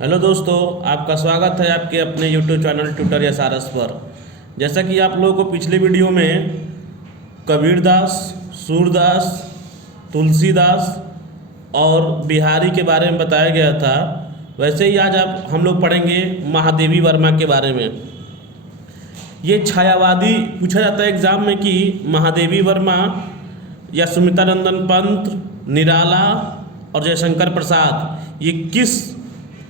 Hello दोस्तों, आपका स्वागत है आपके अपने YouTube चैनल ट्यूटर या सारस पर। जैसा कि आप लोगों को पिछले वीडियो में कबीरदास, सूरदास, तुलसीदास और बिहारी के बारे में बताया गया था, वैसे ही आज आप हम लोग पढ़ेंगे महादेवी वर्मा के बारे में। ये छायावादी पूछा जाता है एग्ज़ाम में कि महादेवी वर्मा या सुमित्रानंदन पंत, निराला और जयशंकर प्रसाद ये किस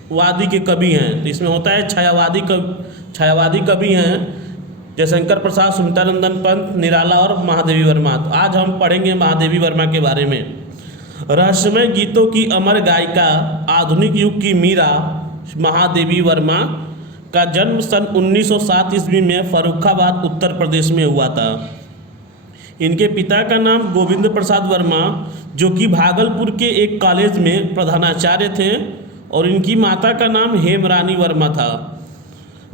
वादी के कवि हैं। तो इसमें होता है छायावादी कवि हैं जयशंकर प्रसाद, सुमित्रानंदन पंत, निराला और महादेवी वर्मा। तो आज हम पढ़ेंगे महादेवी वर्मा के बारे में। रहस्यमय गीतों की अमर गायिका, आधुनिक युग की मीरा महादेवी वर्मा का जन्म सन 1907 ईस्वी में फर्रुखाबाद उत्तर प्रदेश में हुआ था। इनके पिता का नाम गोविंद प्रसाद वर्मा, जो कि भागलपुर के एक कॉलेज में प्रधानाचार्य थे, और इनकी माता का नाम हेमरानी वर्मा था,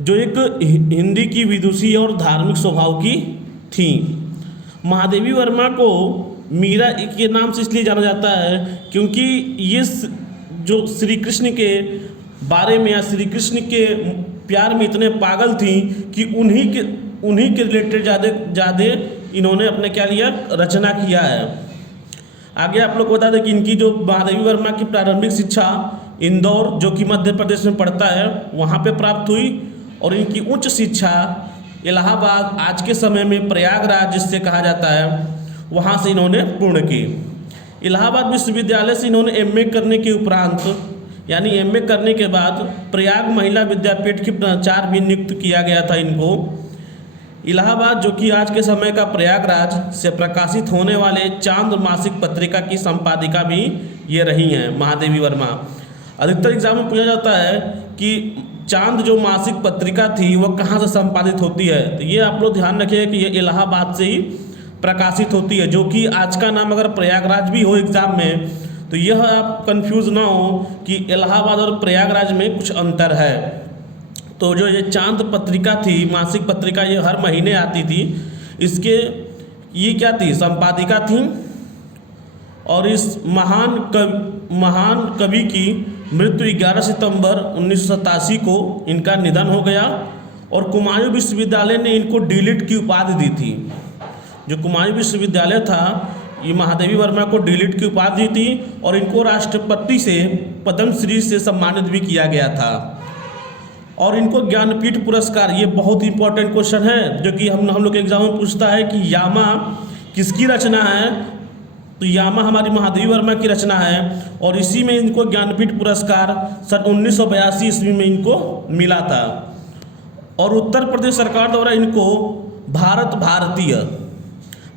जो एक हिंदी की विदुषी और धार्मिक स्वभाव की थी। महादेवी वर्मा को मीरा के नाम से इसलिए जाना जाता है क्योंकि ये जो श्री कृष्ण के बारे में या श्री कृष्ण के प्यार में इतने पागल थी कि उन्हीं के रिलेटेड ज़्यादा इन्होंने अपने क्या लिया, रचना किया है। आगे आप लोग को बता दें कि इनकी जो महादेवी वर्मा की प्रारंभिक शिक्षा इंदौर, जो कि मध्य प्रदेश में पड़ता है, वहाँ पे प्राप्त हुई, और इनकी उच्च शिक्षा इलाहाबाद, आज के समय में प्रयागराज जिससे कहा जाता है, वहाँ से इन्होंने पूर्ण की। इलाहाबाद विश्वविद्यालय से इन्होंने एमए करने के उपरांत, यानी एमए करने के बाद प्रयाग महिला विद्यापीठ की प्राचार्य भी नियुक्त किया गया था इनको। इलाहाबाद, जो कि आज के समय का प्रयागराज, से प्रकाशित होने वाले चांद मासिक पत्रिका की संपादिका भी ये रही हैं महादेवी वर्मा। अधिकतर एग्जाम में पूछा जाता है कि चांद जो मासिक पत्रिका थी वो कहाँ से संपादित होती है। तो ये आप लोग ध्यान रखिए कि ये इलाहाबाद से ही प्रकाशित होती है, जो कि आज का नाम अगर प्रयागराज भी हो एग्जाम में तो यह आप कंफ्यूज ना हो कि इलाहाबाद और प्रयागराज में कुछ अंतर है। तो जो ये चांद पत्रिका थी, मासिक पत्रिका, ये हर महीने आती थी। इसके ये क्या थी, संपादिका थी। और इस महान कवि की मृत्यु 11 सितंबर 1987 को इनका निधन हो गया, और कुमायूं विश्वविद्यालय ने इनको डीलिट की उपाधि दी थी। जो कुमायूं विश्वविद्यालय था, ये महादेवी वर्मा को डीलिट की उपाधि दी थी, और इनको राष्ट्रपति से पद्मश्री से सम्मानित भी किया गया था। और इनको ज्ञानपीठ पुरस्कार, ये बहुत इंपॉर्टेंट क्वेश्चन है जो कि हम लोग के एग्जाम में पूछता है कि यामा किसकी रचना है। तो यामा हमारी महादेवी वर्मा की रचना है, और इसी में इनको ज्ञानपीठ पुरस्कार सन 1982 ईस्वी में इनको मिला था। और उत्तर प्रदेश सरकार द्वारा इनको भारत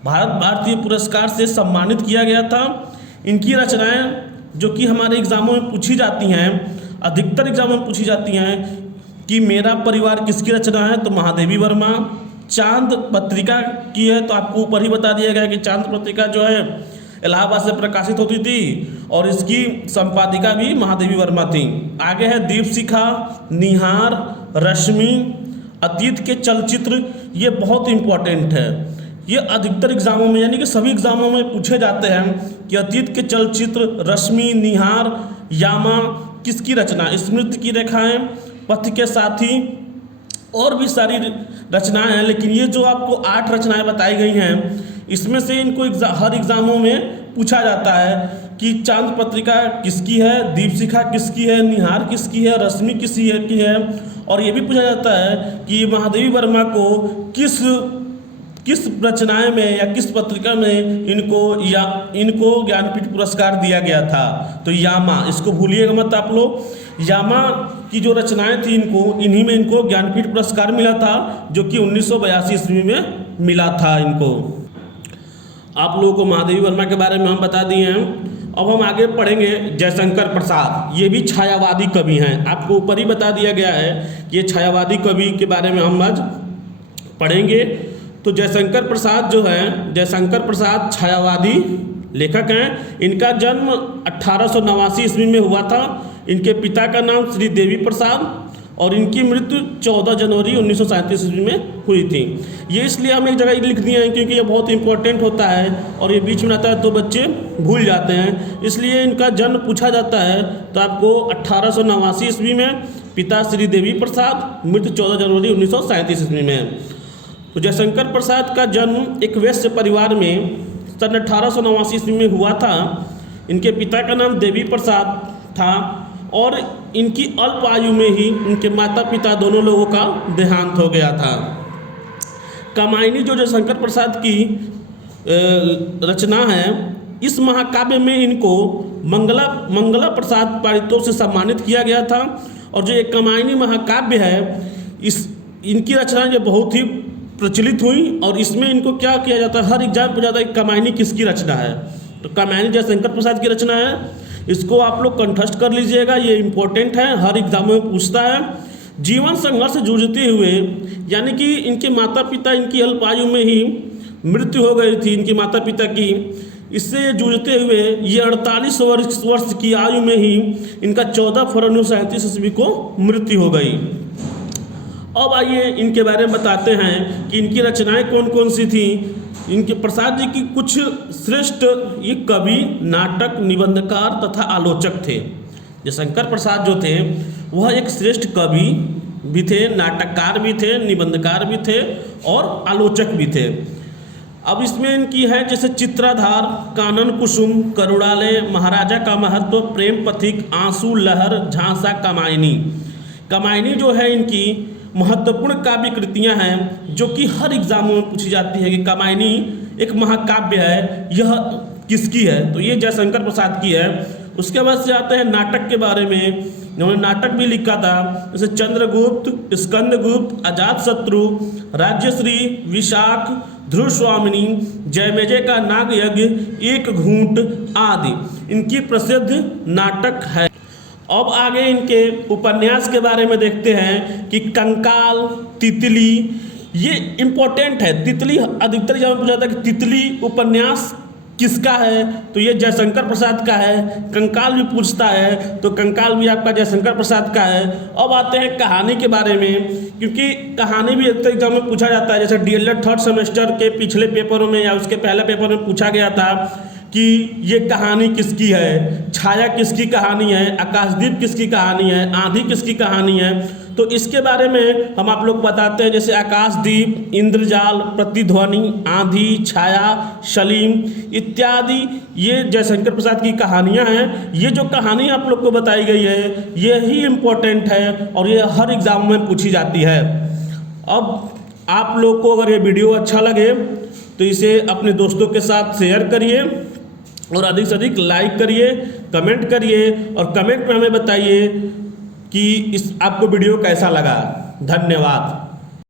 भारतीय पुरस्कार से सम्मानित किया गया था। इनकी रचनाएं जो कि हमारे एग्जामों में पूछी जाती हैं, अधिकतर एग्जामों में पूछी जाती हैं कि मेरा परिवार किसकी रचना है, तो महादेवी वर्मा। चांद पत्रिका की है, तो आपको ऊपर ही बता दिया गया कि चांद पत्रिका जो है इलाहाबाद से प्रकाशित होती थी, और इसकी संपादिका भी महादेवी वर्मा थी। आगे है दीपशिखा, निहार, रश्मि, अतीत के चलचित्र। ये बहुत इंपॉर्टेंट है, ये अधिकतर एग्जामों में, यानी कि सभी एग्जामों में पूछे जाते हैं कि अतीत के चलचित्र, रश्मि, निहार, यामा किसकी रचना। स्मृति की रेखाएं, पथ के साथी, और भी सारी रचनाएं हैं, लेकिन ये जो आपको 8 रचनाएं बताई गई हैं, इसमें से इनको हर एग्जामों में पूछा जाता है कि चांद पत्रिका किसकी है, दीपशिखा किसकी है, निहार किसकी है, रश्मि किसकी है। और ये भी पूछा जाता है कि महादेवी वर्मा को किस रचनाएं में या किस पत्रिका में इनको ज्ञानपीठ पुरस्कार दिया गया था। तो यामा, इसको भूलिएगा मत आप लोग। यामा की जो रचनाएं थी, इन्हीं में इनको ज्ञानपीठ पुरस्कार मिला था, जो कि 1982 ईस्वी में मिला था इनको। आप लोगों को महादेवी वर्मा के बारे में हम बता दिए हैं। अब हम आगे पढ़ेंगे जयशंकर प्रसाद। ये भी छायावादी कवि हैं, आपको ऊपर ही बता दिया गया है कि ये छायावादी कवि के बारे में हम आज पढ़ेंगे। तो जयशंकर प्रसाद जो हैं, जयशंकर प्रसाद छायावादी लेखक हैं। इनका जन्म 1889 ईस्वी में हुआ था। इनके पिता का नाम श्री देवी प्रसाद, और इनकी मृत्यु 14 जनवरी 1937 ईस्वी में हुई थी। ये इसलिए हम एक जगह लिख दिए हैं क्योंकि ये बहुत इंपॉर्टेंट होता है और ये बीच में आता है तो बच्चे भूल जाते हैं, इसलिए इनका जन्म पूछा जाता है। तो आपको 1889 ईस्वी में पिता श्री देवी प्रसाद, मृत्यु 14 जनवरी 1937 ईस्वी में। तो जयशंकर प्रसाद का जन्म एक वैश्य परिवार में सन 1889 ईस्वी में हुआ था। इनके पिता का नाम देवी प्रसाद था और इनकी अल्प आयु में ही इनके माता पिता दोनों लोगों का देहांत हो गया था। कामायनी जो जयशंकर प्रसाद की रचना है, इस महाकाव्य में इनको मंगला प्रसाद पारितोषिक से सम्मानित किया गया था। और जो एक कामायनी महाकाव्य है, इनकी रचना ये बहुत ही प्रचलित हुई और इसमें इनको क्या किया जाता है, हर एग्जाम पूछा जाता है कामायनी किसकी रचना है। तो कामायनी जयशंकर प्रसाद की रचना है, इसको आप लोग कंठस्थ कर लीजिएगा, ये इंपॉर्टेंट है, हर एग्जाम में पूछता है। जीवन संघर्ष से जूझते हुए, यानी कि इनके माता पिता इनकी अल्प आयु में ही मृत्यु हो गई थी इनके माता पिता की, इससे जूझते हुए ये 48 वर्ष की आयु में ही इनका 14 फरवरी 1937 ईस्वी को मृत्यु हो गई। अब आइए इनके बारे में बताते हैं कि इनकी रचनाएं कौन कौन सी थी। इनके प्रसाद जी की कुछ श्रेष्ठ ये कवि, नाटक, निबंधकार तथा आलोचक थे। जयशंकर प्रसाद जो थे वह एक श्रेष्ठ कवि भी थे, नाटककार भी थे, निबंधकार भी थे और आलोचक भी थे। अब इसमें इनकी है जैसे चित्राधार, कानन कुसुम, करुणालय, महाराजा का महत्व, प्रेम पथिक, आंसू लहर, झांसा, कामायनी। कामायनी जो है इनकी महत्वपूर्ण काव्य कृतियाँ हैं जो कि हर एग्जाम में पूछी जाती है कि कामायनी एक महाकाव्य है, यह किसकी है, तो ये जयशंकर प्रसाद की है। उसके बाद से आते हैं नाटक के बारे में। इन्होंने नाटक भी लिखा था जैसे चंद्रगुप्त, स्कंदगुप्त, अजातशत्रु, राज्यश्री, विशाख, ध्रुव स्वामिनी, जयमेजय का नागयज्ञ, एक घूंट आदि इनकी प्रसिद्ध नाटक है। अब आगे इनके उपन्यास के बारे में देखते हैं कि कंकाल, तितली, ये इम्पोर्टेंट है। तितली अधिकतर जब पूछा जाता है कि तितली उपन्यास किसका है, तो ये जयशंकर प्रसाद का है। कंकाल भी पूछता है तो कंकाल भी आपका जयशंकर प्रसाद का है। अब आते हैं कहानी के बारे में, क्योंकि कहानी भी एक एग्जाम में पूछा जाता है। जैसे डीएलएड थर्ड सेमेस्टर के पिछले पेपरों में या उसके पहले पेपर में पूछा गया था कि ये कहानी किसकी है, छाया किसकी कहानी है, आकाशदीप किसकी कहानी है, आंधी किसकी कहानी है। तो इसके बारे में हम आप लोग बताते हैं जैसे आकाशदीप, इंद्रजाल, प्रतिध्वनि, आंधी, छाया, सलीम इत्यादि ये जयशंकर प्रसाद की कहानियां हैं। ये जो कहानी आप लोग को बताई गई है यही इम्पोर्टेंट है और ये हर एग्जाम में पूछी जाती है। अब आप लोग को अगर ये वीडियो अच्छा लगे तो इसे अपने दोस्तों के साथ शेयर करिए और अधिक से अधिक लाइक करिए, कमेंट करिए और कमेंट में हमें बताइए कि आपको वीडियो कैसा लगा। धन्यवाद।